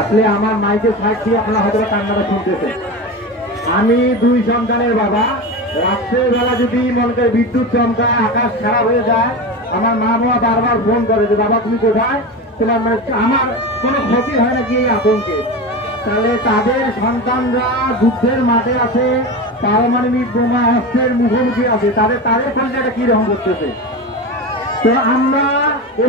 আসলে আমার মাইকে সাক্ষী আপনারা হয়তো কান্নাটা শুনতেছে। আমি 2 সন্তানের বাবা। রাত্রের বেলা যদি মনে করে বিদ্যুৎ চমকায়, আকাশ খারাপ হয়ে যায়, আমার মা বাবা বারবার ফোন করে যে বাবা তুমি কোথায়, তোমার আমার কোনো ক্ষতি হয় নাকি এই আতঙ্কে। তাহলে তাদের সন্তানরা যুদ্ধের মাঠে আছে, পারমাণবিক বোমা অস্ত্রের মুখোমুখি আছে, তাদের পরিচয়টা কি রকম করতেছে। তো আমরা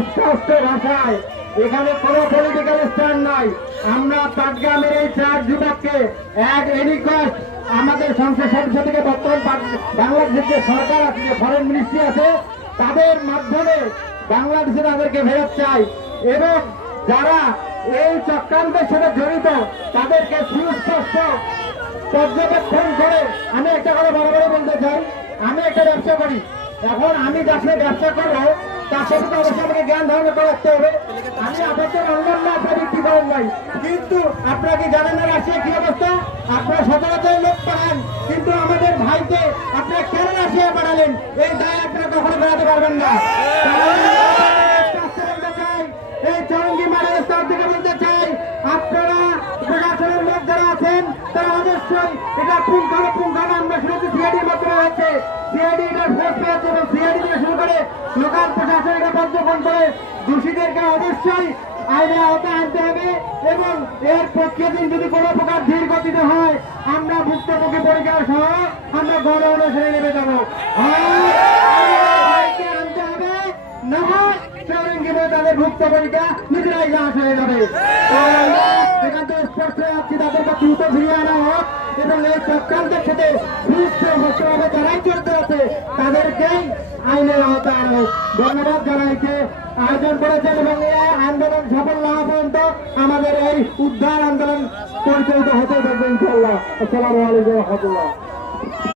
স্পষ্ট ভাষায়, এখানে কোনো পলিটিক্যাল স্ট্যান্ড নাই, আমরা পাটগ্রামের এই 4 যুবককে এক রিকোয়েস্ট আমাদের সংসদ সদস্য থেকে বর্তমান বাংলাদেশের যে সরকার আছে, যে ফরেন মিনিস্ট্রি আছে, তাদের মাধ্যমে বাংলাদেশে তাদেরকে ফেরত চাই এবং যারা এই চক্রান্তের সাথে জড়িত তাদেরকে সুস্পষ্ট পর্যবেক্ষণ করে। আমি একটা কথা বরাবরই বলতে চাই, আমি একটা ব্যবসা করি, এখন আমি যাকে ব্যবসা করবো তার সাথে তো অবশ্যই আমাকে জ্ঞান ধারণা রাখতে হবে। আমি আপনাদের অন্যান্য আপনার বিক্রি করেন নাই, কিন্তু আপনারা কি জানেন না রাশিয়া কি অবস্থা? আপনারা সচরাচর লোক পাঠান, কিন্তু আমাদের ভাইকে আপনারা কেন রাশিয়া পাঠালেন এই দায় আপনারা কখনো বেড়াতে পারবেন না। এই চরঙ্গি মাঠের স্তর থেকে বলতে চাই, আপনারা প্রশাসনের লোক যারা আছেন তারা অবশ্যই এটা পুঙ্খানো আমরা শুনেছি সিআইডির মাধ্যমে হয়েছে, সিআইডি এটার ফোর্স পেয়েছে এবং সিআইডি থেকে শুরু করে লোকাল প্রশাসন এটা পর্যবেক্ষণ করে দোষীদেরকে অবশ্যই আইনের আওতায় আনতে হবে এবং এর পক্ষে যদি কোনো প্রকার ধীর গতিতে হয় আমরা ভুক্তভোগী পরিবার সহ আমরা গণ অনুসারে নেমে যাবো। আনতে হবে না হয় তাদের ভুক্ত পরীক্ষা নিজেরাই লাশ হয়ে যাবে। এখান থেকে স্পষ্ট যাচ্ছি তাদেরকে দ্রুত ফিরিয়ে আনা হোক এবং এই চক্রান্তের সাথে সুস্থভাবে যারাই জড়িত আছে তাদেরকেই আইনের আওতায় আনা হোক। ধন্যবাদ জানাইকে আয়োজন করেছেন এবং এই আন্দোলন সফল না হওয়া পর্যন্ত আমাদের এই উদ্ধার আন্দোলন পরিচালিত হতে থাকবে ইনশাআল্লাহ। আসসালামু আলাইকুম ওয়া রাহমাতুল্লাহ।